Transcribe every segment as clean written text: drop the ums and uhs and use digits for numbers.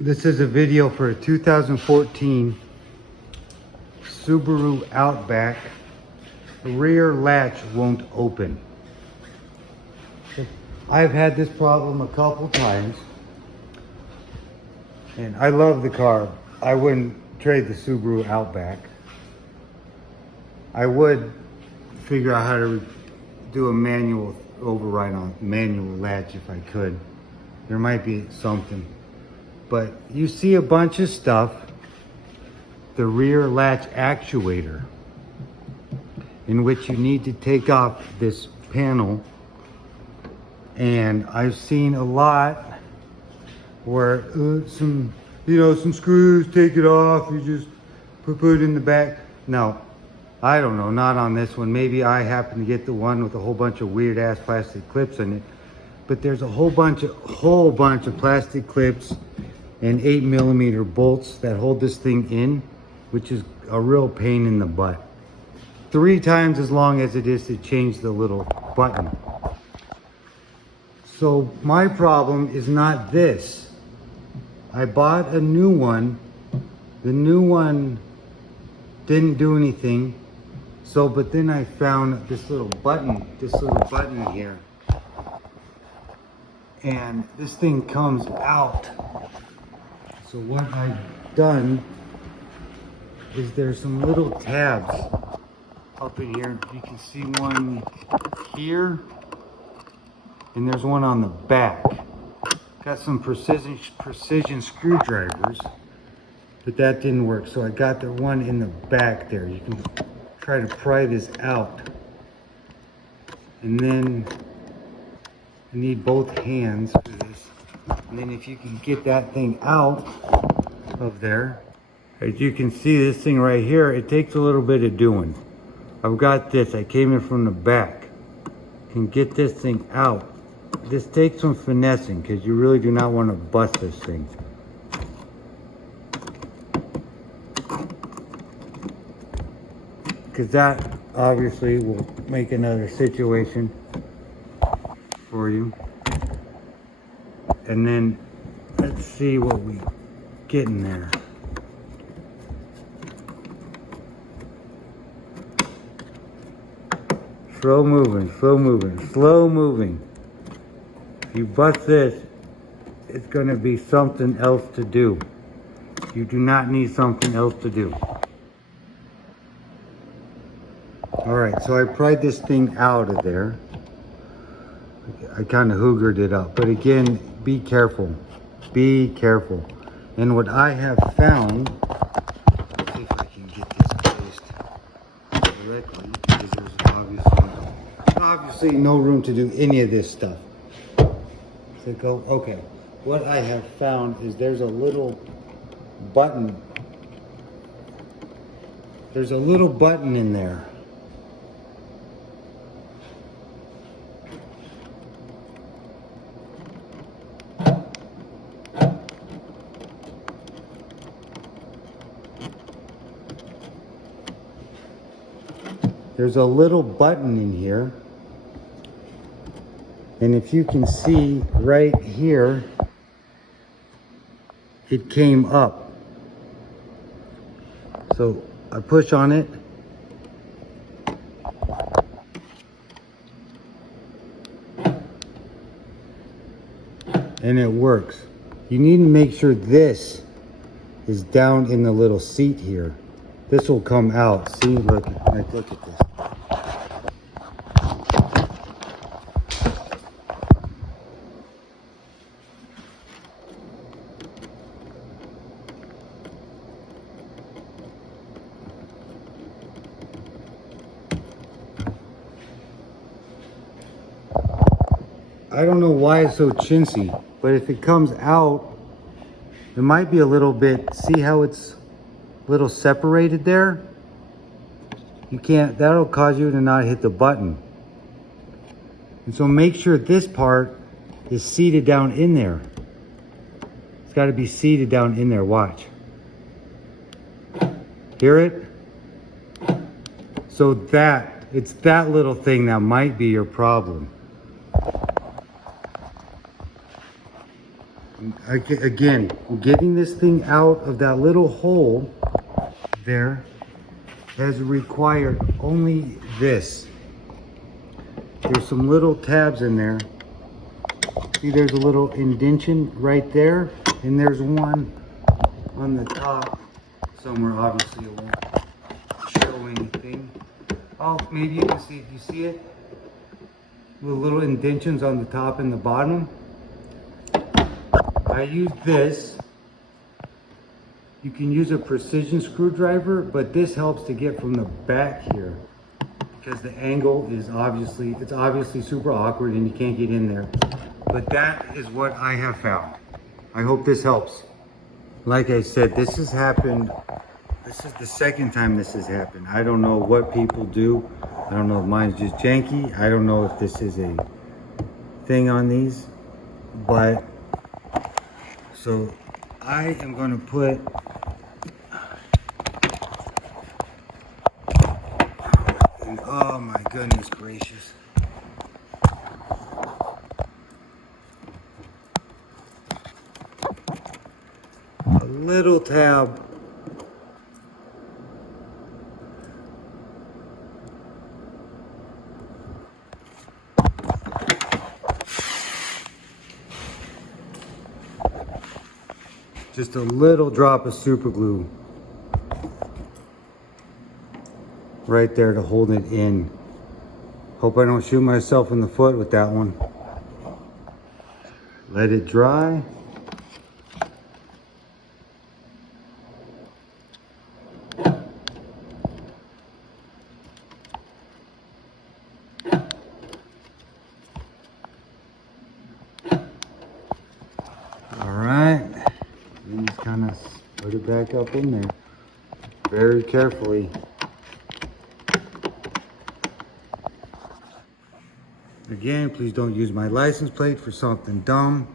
This is a video for a 2014 Subaru Outback. The rear latch won't open. I've had this problem a couple times, and I love the car. I wouldn't trade the Subaru Outback. I would figure out how to do a manual override on manual latch if I could. There might be something. But you see a bunch of stuff, the rear latch actuator, in which you need to take off this panel. And I've seen a lot where some screws, take it off, you just put it in the back. No, I don't know, not on this one. Maybe I happen to get the one with a whole bunch of weird ass plastic clips in it. But there's a whole bunch of plastic clips and 8mm bolts that hold this thing in, which is a real pain in the butt. 3 times as long as it is to change the little button. So my problem is not this. I bought a new one. The new one didn't do anything. But then I found this little button here. And this thing comes out. So what I've done is there's some little tabs up in here. You can see one here, and there's one on the back. Got some precision screwdrivers, but that didn't work. So I got the one in the back there. You can try to pry this out. And then I need both hands for this. And then if you can get that thing out of there, as you can see, this thing right here, it takes a little bit of doing. I've got this, I came in from the back. Can get this thing out. This takes some finessing because you really do not want to bust this thing. Because that obviously will make another situation for you. And then let's see what we get in there. Slow moving, slow moving, slow moving. If you bust this, it's gonna be something else to do. You do not need something else to do. All right, so I pried this thing out of there. I kind of hoogered it up, but again, be careful. Be careful. And what I have found, let's see if I can get this placed correctly, because there's obviously no room to do any of this stuff. So go, okay. What I have found is there's a little button. There's a little button in there. There's a little button in here, and if you can see right here, it came up. So I push on it, and it works. You need to make sure this is down in the little seat here. This will come out. See, look at this. I don't know why it's so chintzy, but if it comes out, it might be a little bit, see how it's a little separated there? You can't, that'll cause you to not hit the button. And so make sure this part is seated down in there. It's got to be seated down in there, watch. Hear it? So it's that little thing that might be your problem. Again, getting this thing out of that little hole there has required only this. There's some little tabs in there. See, there's a little indentation right there, and there's one on the top somewhere. Obviously, it won't show anything. Oh, maybe you can see it. Do you see it? The little indentions on the top and the bottom. I use this. You can use a precision screwdriver, but this helps to get from the back here because the angle is obviously super awkward and you can't get in there. But that is what I have found. I hope this helps. Like I said, this has happened. This is the second time this has happened. I don't know what people do. I don't know if mine's just janky. I don't know if this is a thing on these, but so I am going to put oh my goodness gracious. A little tab. Just a little drop of super glue right there to hold it in. Hope I don't shoot myself in the foot with that one. Let it dry. All right. And just kind of put it back up in there very carefully. Again, please don't use my license plate for something dumb.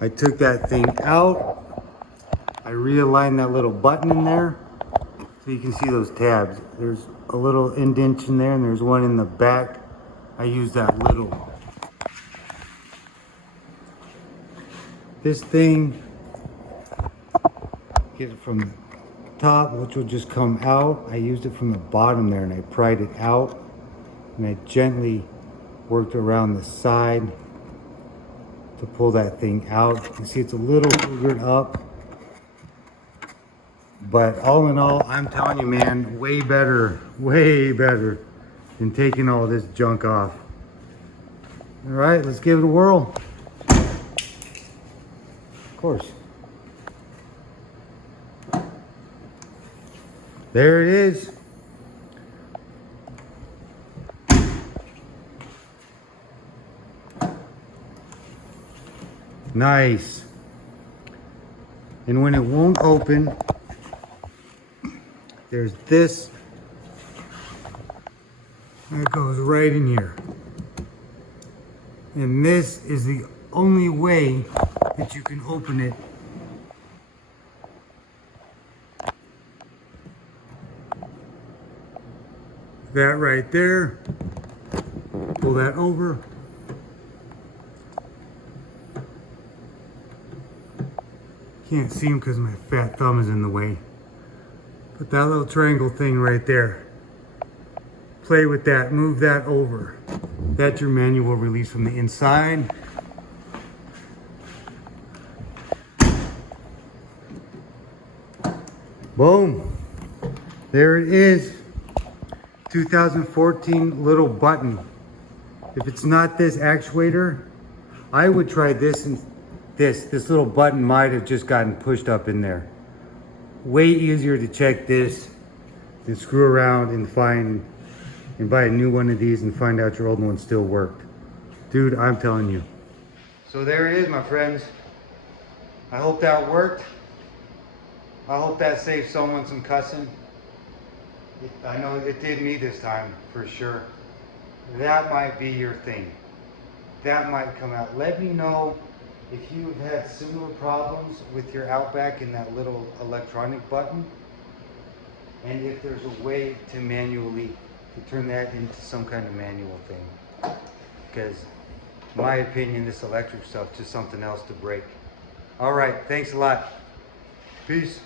I took that thing out. I realigned that little button in there so you can see those tabs. There's a little indentation there and there's one in the back. I used that little. This thing, get it from the top, which will just come out. I used it from the bottom there and I pried it out. And I gently worked around the side to pull that thing out. You can see it's a little hoovered up. But all in all, I'm telling you, man, way better than taking all this junk off. All right, let's give it a whirl. Of course. There it is. Nice. And when it won't open, there's this that goes right in here. And this is the only way that you can open it. That right there. Pull that over. Can't see them because my fat thumb is in the way. But that little triangle thing right there. Play with that, move that over. That's your manual release from the inside. Boom. There it is. 2014 little button. If it's not this actuator, I would try this and this little button might have just gotten pushed up in there. Way easier to check this than screw around and buy a new one of these and find out your old one still worked. Dude, I'm telling you. So there it is, my friends. I hope that worked. I hope that saved someone some cussing. I know it did me this time, for sure. That might be your thing. That might come out. Let me know if you've had similar problems with your Outback and that little electronic button, and if there's a way to manually turn that into some kind of manual thing. Because in my opinion, this electric stuff, just something else to break. All right, thanks a lot. Peace.